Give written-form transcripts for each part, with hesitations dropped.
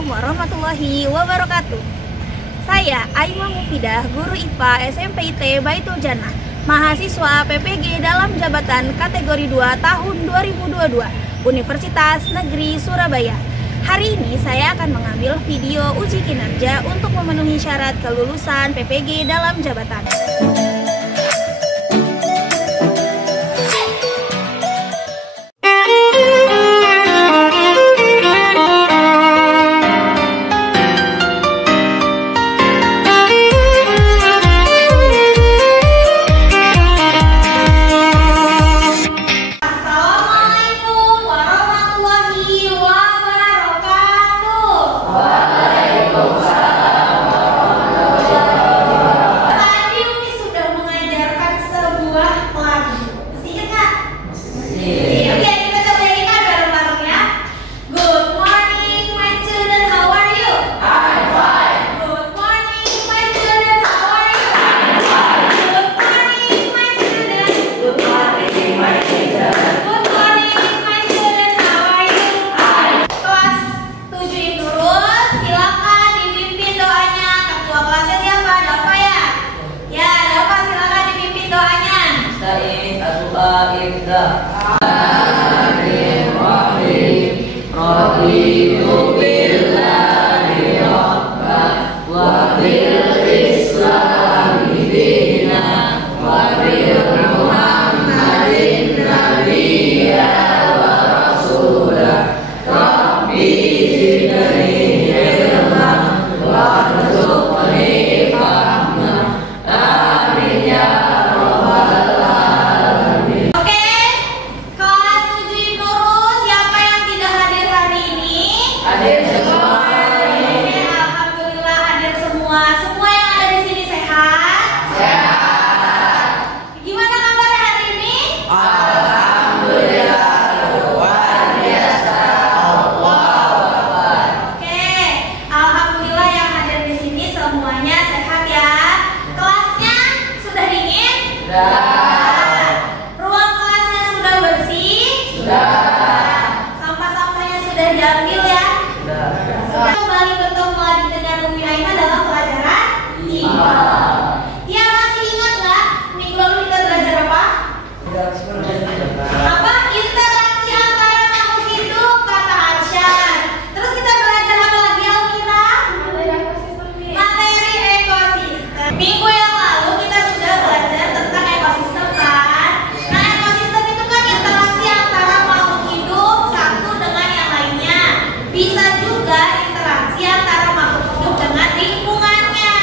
Assalamualaikum warahmatullahi wabarakatuh. Saya Aimah Mufidah, guru IPA SMPIT Baitul Jannah, mahasiswa PPG dalam jabatan kategori 2 tahun 2022, Universitas Negeri Surabaya. Hari ini saya akan mengambil video uji kinerja untuk memenuhi syarat kelulusan PPG dalam jabatan. Ruang kelasnya sudah bersih? Sudah. Sampah-sampahnya sudah diambil ya? Sudah. Kita kembali bertemu lagi dengan Umi Aimah dalam pelajaran IPA. Ya, masih ingat nggak? Minggu lalu kita belajar apa? Apa? Interaksi antara makhluk hidup, kata Arsyad. Terus kita belajar apa lagi, Almira? Materi ekosistem. Minggu yang lalu kita sudah belajar tentang ekosistem kan? Nah, ekosistem itu kan interaksi antara makhluk hidup satu dengan yang lainnya. Bisa juga interaksi antara makhluk hidup dengan lingkungannya.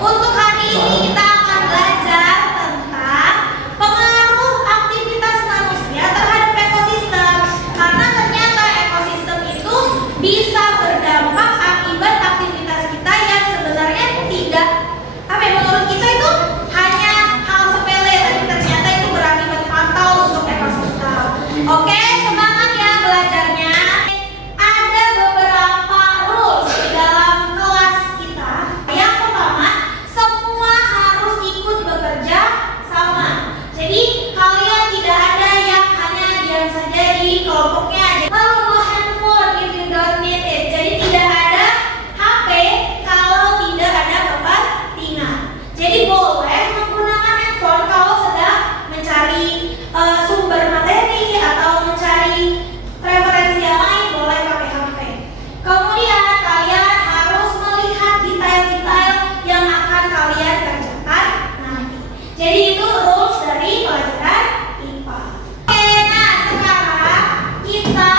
Untuk hari ini kita akan belajar tentang pengaruh aktivitas manusia terhadap ekosistem. Karena ternyata ekosistem itu bisa berdampak akibat aktivitas kita yang sebenarnya tidak, menurut kita itu hanya hal sepele, tapi ternyata itu berakibat fatal untuk ekosistem. Oke, semangat ya belajarnya. Ada beberapa rules di dalam kelas kita. Yang pertama, semua harus ikut bekerja sama. Jadi kalian tidak ada yang hanya diam saja di kelompoknya aja. Lalu no handphone if you don't need it. Jadi tidak ada HP kalau tidak ada kepentingan. Jadi boleh menggunakan handphone kalau sedang mencari sumber materi atau mencari referensi yang lain, boleh pakai HP. Kemudian kalian harus melihat detail-detail yang akan kalian kerjakan nanti. Jadi itu rules dari pelajaran IPA. Oke, nah sekarang kita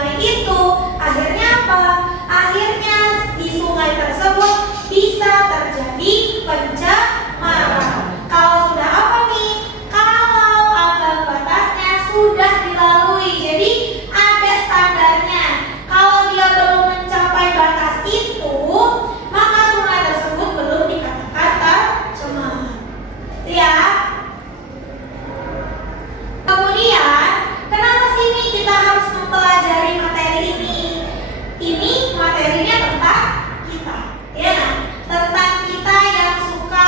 sungai itu. Akhirnya apa? Akhirnya di sungai tersebut bisa terjadi pencemaran. Kalau sudah apa nih? Kalau ambang batasnya sudah dilalui, jadi ada standarnya. Kalau dia belum mencapai batas itu, maka sungai tersebut belum dikatakan tercemar. Ya. Kemudian, kenapa sih nih kita harus mempelajari materi ini? Ini materinya tentang kita, ya kan? Tentang kita yang suka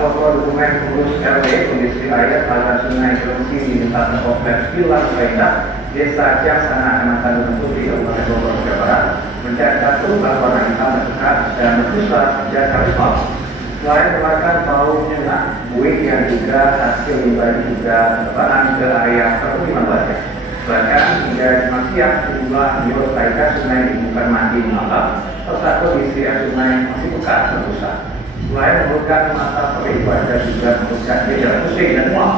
foto dokumen pengurus RW kondisi air aliran sungai Cilengsi di lintasan kompleks Pilar Saida, Desa Ciaksana, Kecamatan Gunung Putri, Kabupaten Bogor, Jawa Barat, mencatat laporan hitam dan pekat dan berpusat sejak Kamis malam. Selain merupakan bau menyengat, buih yang juga hasil limbah juga terbaran ke area permukiman warga. Bahkan hingga Jumat siang, sejumlah penyelesaian sungai di bukan mandi malam serta kondisi sungai masih bekas berbusa. Selain memerlukan mata perih, warga juga memerlukan gejala pusing dan mual.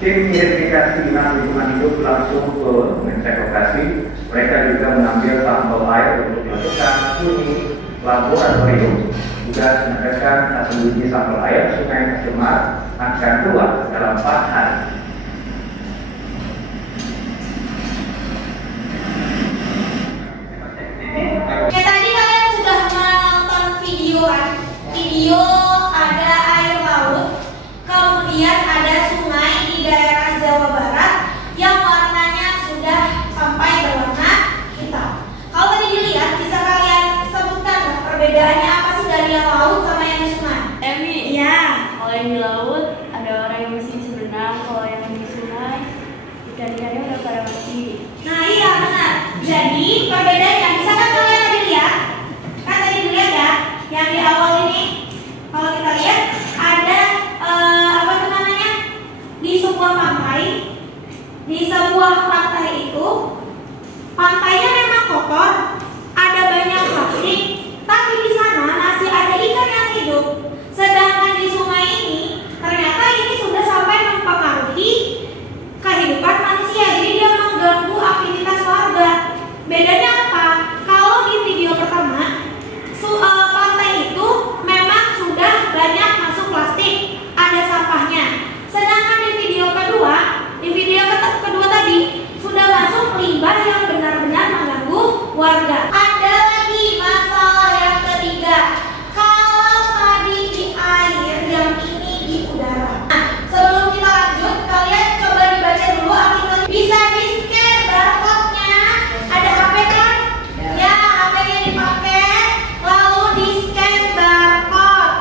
Tim identifikasi dinas lingkungan hidup langsung turun mengecek lokasi. Mereka juga mengambil sampel air untuk dilakukan studi laboratorium. Juga menandakan hasil uji sampel air sungai Cemar akan keluar dalam 4 hari. Oke, tadi kalian sudah menonton video ada air laut, kemudian ada sungai di daerah Jawa Barat yang warnanya sudah sampai berwarna hitam. Kalau tadi dilihat, bisa kalian sebutkan perbedaannya apa sih dari yang laut sama yang di sungai? Emi, Iya. kalau yang di laut ada orang yang masih bisa berenang, kalau yang di sungai ikan-ikannya udah pada mati. Nah iya benar. Jadi perbedaannya bisa kan kalian tadi lihat? Kan tadi dilihat ya, yang di awal ini kalau kita lihat ada apa tuh namanya, di sebuah pantai itu pantainya memang kotor, ada banyak plastik, tapi di sana masih ada ikan yang hidup. Sedangkan di sungai ini ternyata ini sudah sampai mempengaruhi kehidupan manusia, jadi dia mengganggu aktivitas warga. Bedanya apa? Kalau di video pertama pantai itu memang sudah banyak masuk plastik, ada sampahnya. Sedangkan di video kedua tadi sudah masuk limbah yang benar-benar mengganggu warga. Ada lagi masalah yang ketiga. Kalau tadi di air, yang ini di udara. Nah, sebelum kita lanjut, kalian coba dibaca dulu artikel. Bisa di-scan barcode-nya. Ada HP kan? Ya, HP-nya dipakai, lalu di-scan barcode.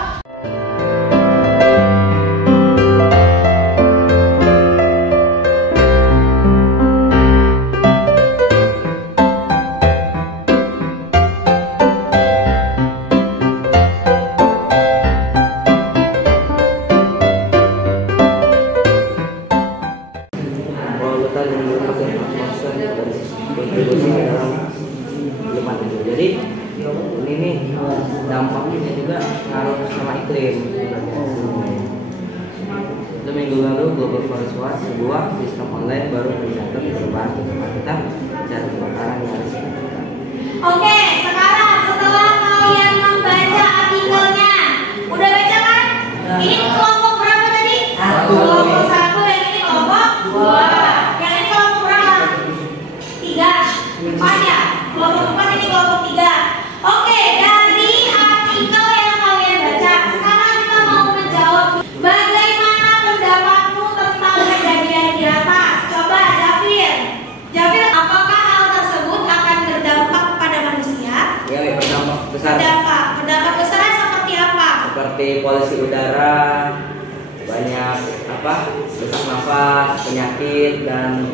kontribusi dalam lingkungan itu. Jadi ini nih dampaknya juga ngaruh sama iklim. Itu minggu lalu Global Forest Watch sebuah sistem online baru mencatat perubahan lingkungan kita secara kebakaran yang harus dilakukan. Oke, sekarang setelah kalian membaca artikelnya, udah baca kan? Ini kelompok berapa tadi? Kelompok 1, yang ini kelompok 2. Yang ini kelompok berapa? 3. 4 ya? Kelompok 4, ini kelompok 3. Oke, dari artikel yang kalian baca, sekarang kita mau menjawab bagaimana pendapatmu tentang kejadian di atas. Coba Jafir, apakah hal tersebut akan berdampak pada manusia? Ya, berdampak besar. Berdampak besar seperti apa? Seperti polusi udara, banyak sesak nafas, penyakit dan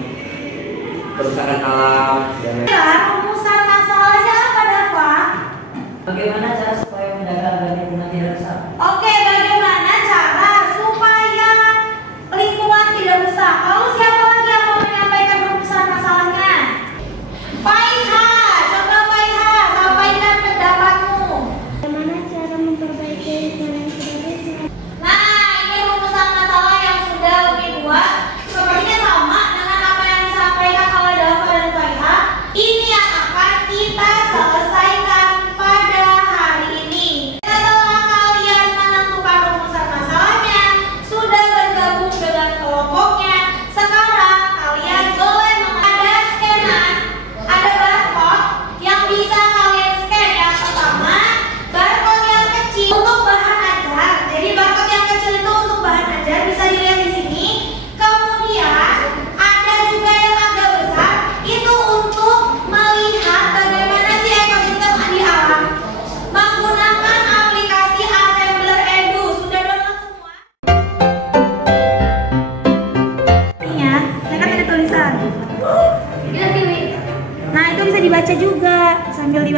kerusakan alam dan Rumusan masalahnya apa, Dava? Bagaimana cara supaya menjaga agar lingkungan tidak rusak? Oke, bagaimana cara supaya lingkungan tidak rusak? Lalu siapa lagi yang mau menyampaikan rumusan masalahnya? Faiha, coba Faiha, sampaikan pendapatmu. Bagaimana cara memperbaiki lingkungan yang sudah rusak? Nah, ini rumusan masalah yang sudah Umi buat. Sepertinya sama dengan apa yang disampaikan oleh Dava dan Faiha. Ini yang akan kita selesaikan pada hari ini. Setelah kalian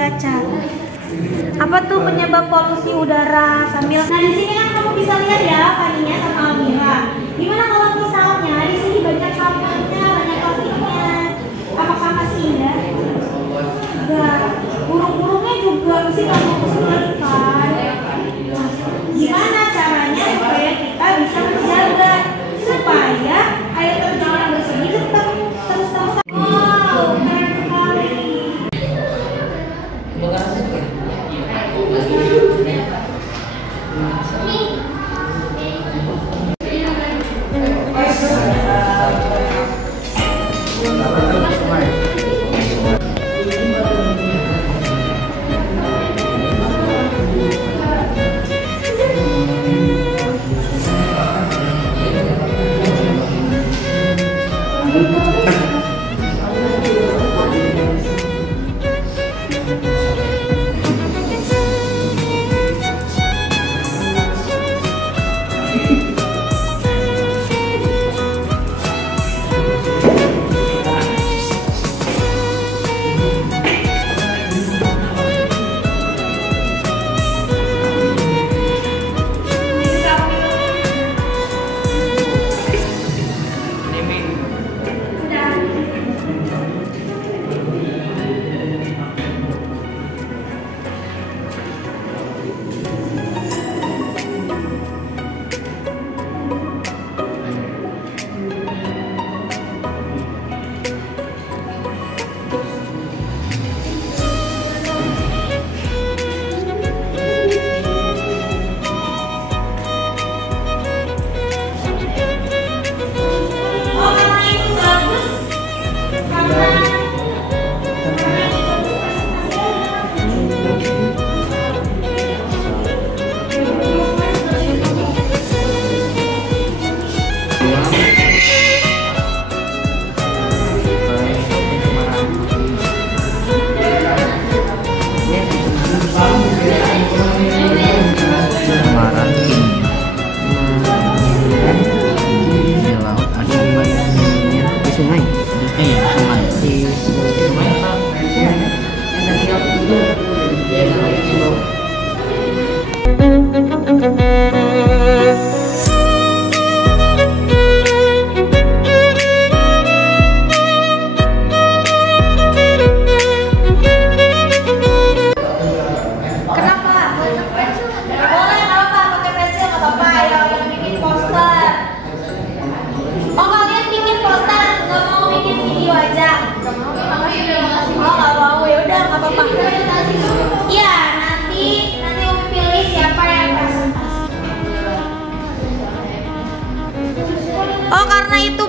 baca. Apa tuh penyebab polusi udara sambil. Nah di sini kan kamu bisa lihat ya Fania sama Almira. Gimana kalau misalnya di sini banyak sampahnya, banyak plastiknya, apakah masih indah? Enggak. Burung-burungnya juga mesti kamu kembalikan. Gimana caranya supaya kita bisa menjaga supaya air terjun yang bersih tetap terus-terusan. Wow, keren sekali.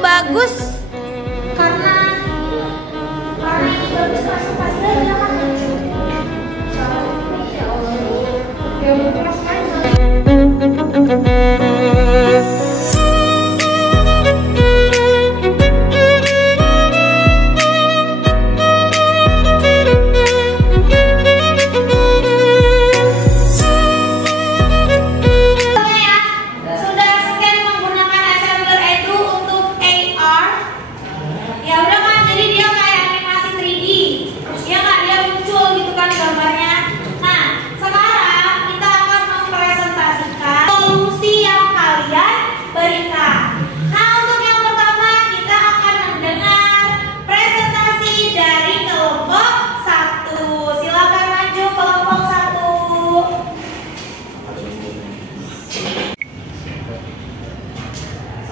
bagus. Karena ini bagus presentasinya kan.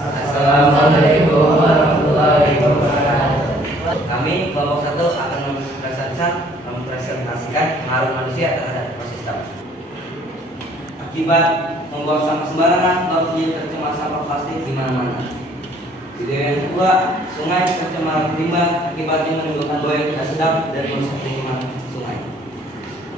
Assalamualaikum warahmatullahi wabarakatuh. Kami kelompok 1 akan mempresentasikan pengaruh manusia terhadap ekosistem. Akibat membuang sampah sembarangan, laut menjadi tercemar sampah plastik di mana-mana. Video yang kedua, sungai tercemar limbah, akibatnya menimbulkan bau yang tidak sedap dan merusak lingkungan sungai.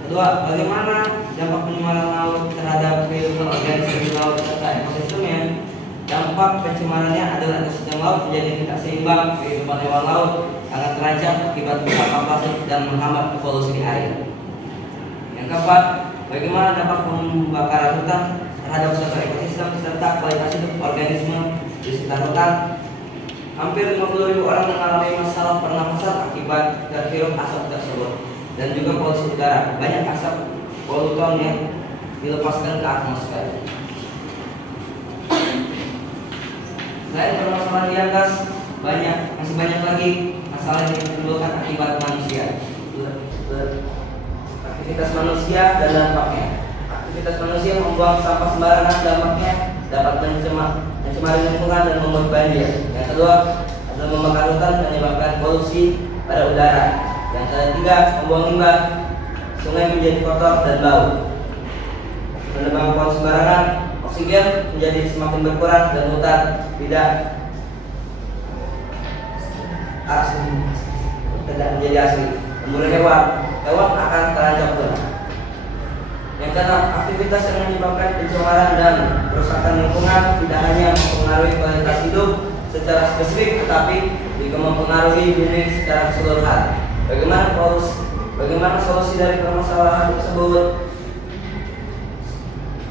Kedua, bagaimana dampak pencemaran laut terhadap kehidupan organisme di laut serta ekosistemnya? Dampak pencemarannya adalah ekosistem laut menjadi tidak seimbang, kehidupan hewan laut akan terancam akibat sampah plastik dan menghambat evolusi di air. Yang keempat, bagaimana dampak pembakaran hutan terhadap suatu ekosistem serta kualitas hidup organisme di sekitar hutan? Hampir 50.000 orang mengalami masalah pernafasan akibat terhirup asap tersebut. dan juga polusi udara. Banyak asap polutan yang dilepaskan ke atmosfer. Selain permasalahan di atas, masih banyak lagi masalah yang ditimbulkan akibat manusia. Aktivitas manusia dan dampaknya. Aktivitas manusia membuang sampah sembarangan, dampaknya dapat mencemari lingkungan dan membuat banjir. Yang kedua adalah membakar hutan dan menyebabkan polusi pada udara. Yang ketiga, membuang limbah, sungai menjadi kotor dan bau. Menebang pohon sembarangan, oksigen menjadi semakin berkurang dan hutan tidak menjadi asli. Kemudian hewan akan terancam punah. Yang keenam, aktivitas yang menyebabkan pencemaran dan kerusakan lingkungan tidak hanya mempengaruhi kualitas hidup secara spesifik, tetapi juga mempengaruhi bumi secara keseluruhan. Bagaimana solusi dari permasalahan tersebut?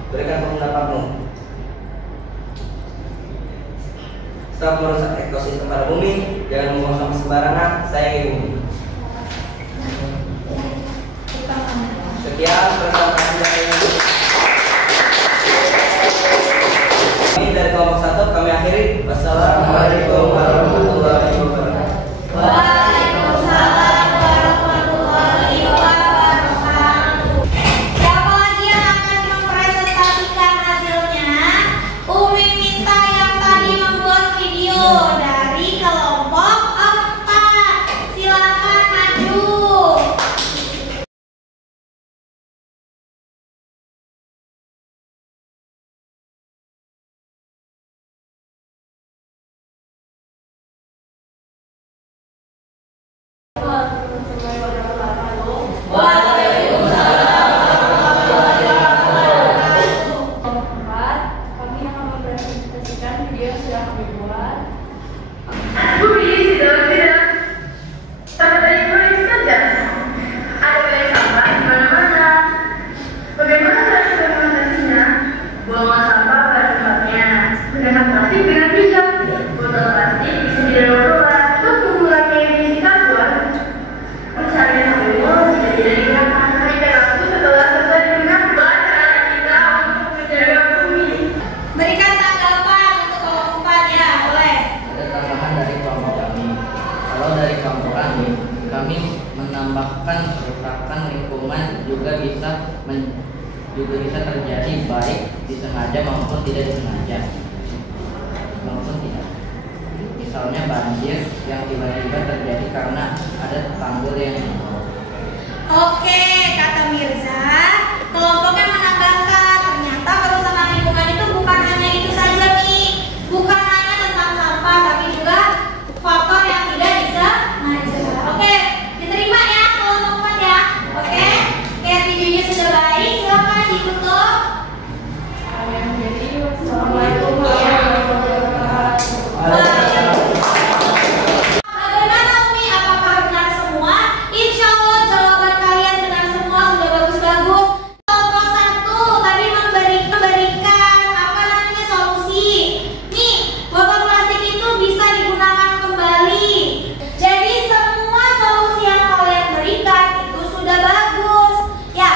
Berikan pendapatmu. Stop merusak ekosistem pada bumi, jangan membuang sampah sembarangan, sayangi bumi. Sekian presentasi dari kami dari kelompok 1, kami akhiri. Wassalamualaikum warahmatullahi wabarakatuh. Waalaikumsalam warahmatullahi wabarakatuh. Siapa lagi yang akan mempresentasikan hasilnya? Umi minta yang tadi membuat video dari kelompok 4. Silakan maju. Kami akan mempresentasikan video yang sudah kami buat. Bumi tidak sahabat Indonesia saja. Ada banyak sampah di mana-mana. Bagaimana cara kita mengatasinya? Buanglah sampah pada tempatnya. Gunakan plastik dengan bijak. Botol plastik bisa didaur ulang untuk mengurangi emisi karbon. Pencarian habitat bisa dijadikan materi aku setelah selesai dengan bacaan kita untuk menjaga bumi. Berikan tanggapan untuk kelompok 4 ya, boleh. Ada tambahan dari kelompok kami. Kalau dari kelompok kami menambahkan kerusakan lingkungan juga bisa terjadi baik disengaja maupun tidak disengaja. Misalnya banjir yang tiba-tiba terjadi karena ada tanggul yang jebol. Oke, kata Mirza, kelompoknya menambahkan ternyata kerusakan lingkungan itu bukan hanya itu saja nih, bukan hanya tentang sampah, tapi juga faktor yang tidak bisa ngajar. Oke, diterima ya kelompok 4 ya. Oke, videonya sudah baik, silakan ditutup. Assalamualaikum warahmatullahi wabarakatuh. Bagaimana Umi? Apakah benar semua? Insya Allah jawaban kalian benar semua, sudah bagus-bagus. Kelompok 1 tadi memberikan solusi. Nih, botol plastik itu bisa digunakan kembali. Jadi semua solusi yang kalian berikan itu sudah bagus. Ya,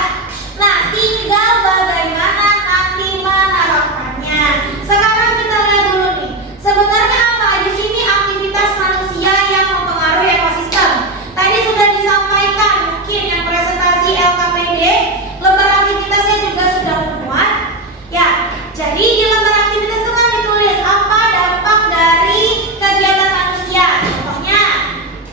nah tinggal bagaimana nanti menerapkannya. Sekarang kita lihat dulu nih. Sebenarnya apa di sini aktivitas manusia yang mempengaruhi ekosistem? Tadi sudah disampaikan, mungkin yang presentasi LKPD, lembar aktivitasnya juga sudah memuat. Ya, jadi di lembar aktivitas itu kan ditulis apa dampak dari kegiatan manusia. Contohnya,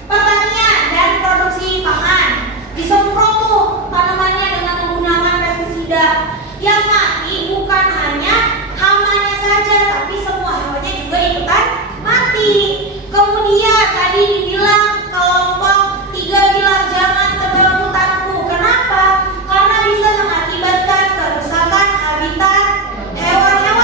pertanian dan produksi pangan. Disemprot tuh tanamannya dengan menggunakan pestisida. Yang mati bukan hanya hamanya saja, tapi semua hewannya juga ikutan mati. Kemudian tadi dibilang kelompok 3 bilang jangan tebang hutanku. Kenapa? Karena bisa mengakibatkan kerusakan habitat hewan-hewan.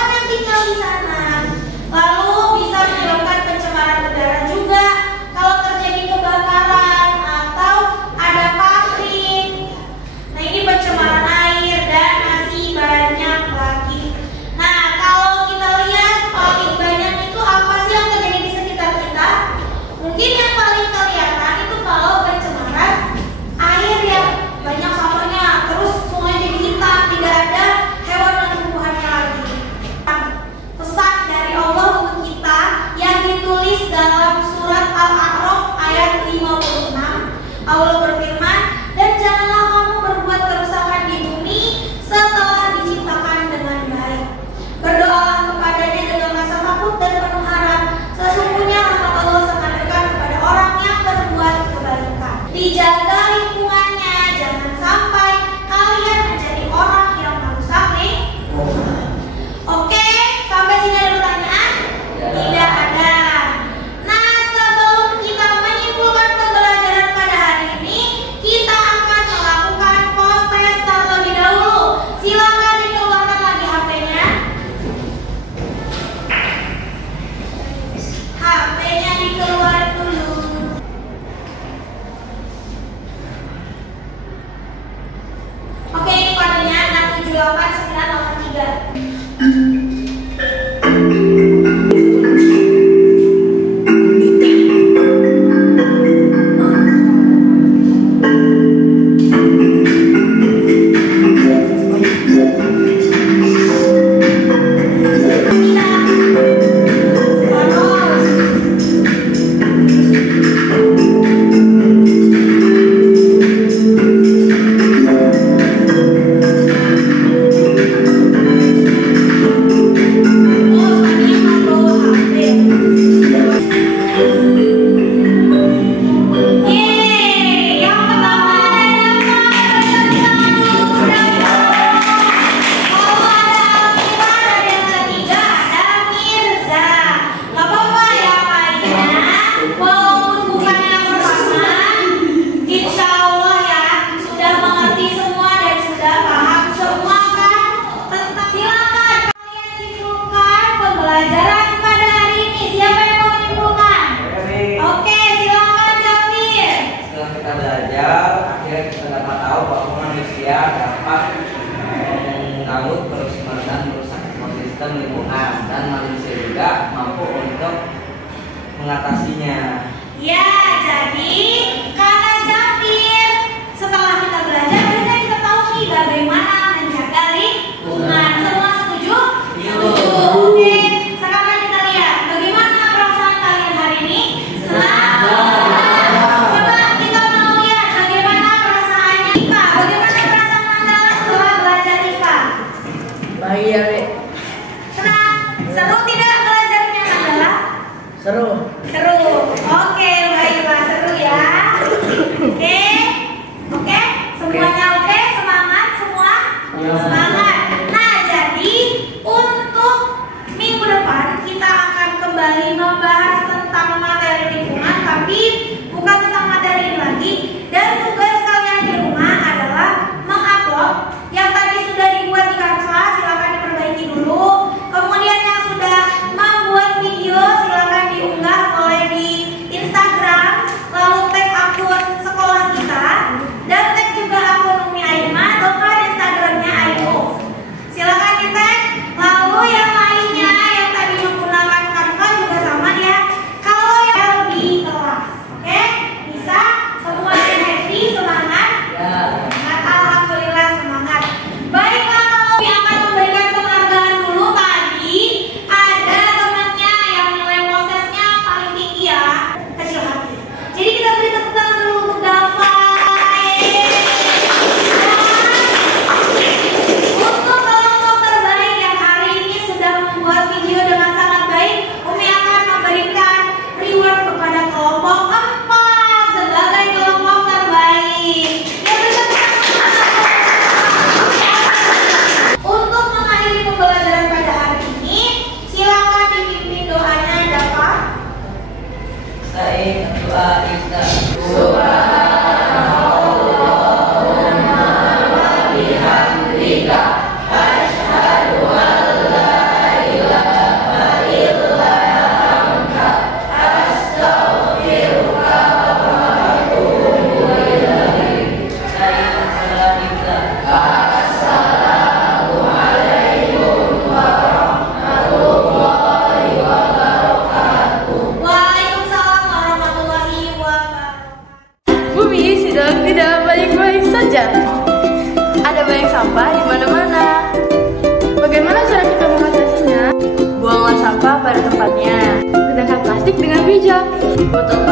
sistem lingkungan dan manusia juga mampu untuk mengatasinya. Ya, jadi kata Jafir, setelah kita belajar, berarti kita tahu nih bagaimana menjaga lingkungan. Semua setuju? Setuju. Oke, sekarang kita lihat bagaimana perasaan kalian hari ini. Senang? Coba kita mau lihat bagaimana perasaannya IPA. Bagaimana perasaan Mandala setelah belajar IPA? Baik ya, Dek. Senang? Seru tidak belajarnya Mandala? Seru. Seru. Oke, baiklah, seru ya. Oke. Oke, semuanya oke? Semangat semua? Semangat. Nah, jadi untuk minggu depan kita akan kembali membahas tentang materi lingkungan, tapi bukan tentang materi ini lagi. Dan tugas kalian di rumah adalah mengupload yang tadi sudah dibuat di Canva, silakan diperbaiki dulu. Kemudian yang sudah membuat video silakan diunggah oleh di Instagram, lalu tag akun sekolah kita dan tag juga akun Umi Aima, dokter Instagramnya Aimo. Silakan di tag. Lalu yang lainnya yang tadi menggunakan Canva juga sama ya. Kalau yang di kelas, oke? Bisa? Semuanya happy, semangat? Ya. Semangat, alhamdulillah semangat. Baiklah, kalau yang akan memberikan penghargaan dulu tadi ada temannya yang nilai prosesnya paling tinggi ya, kecil hati. Jadi kita beri tepuk tangan dulu untuk Dava. Untuk kelompok terbaik yang hari ini sudah membuat video dengan sangat baik, Umi akan memberikan reward kepada kelompok 4 sebagai kelompok terbaik. Ya, beri tepuk tangan. Untuk mengakhiri pembelajaran pada hari ini, silakan dipimpin doanya Dava. Saya doa kita. Waalaikumsalam warahmatullahi wabarakatuh. Bumi sedang tidak baik-baik saja. Ada banyak sampah di mana-mana. Bagaimana cara kita mengatasinya? Buanglah sampah pada tempatnya. Gunakan plastik dengan bijak. Botol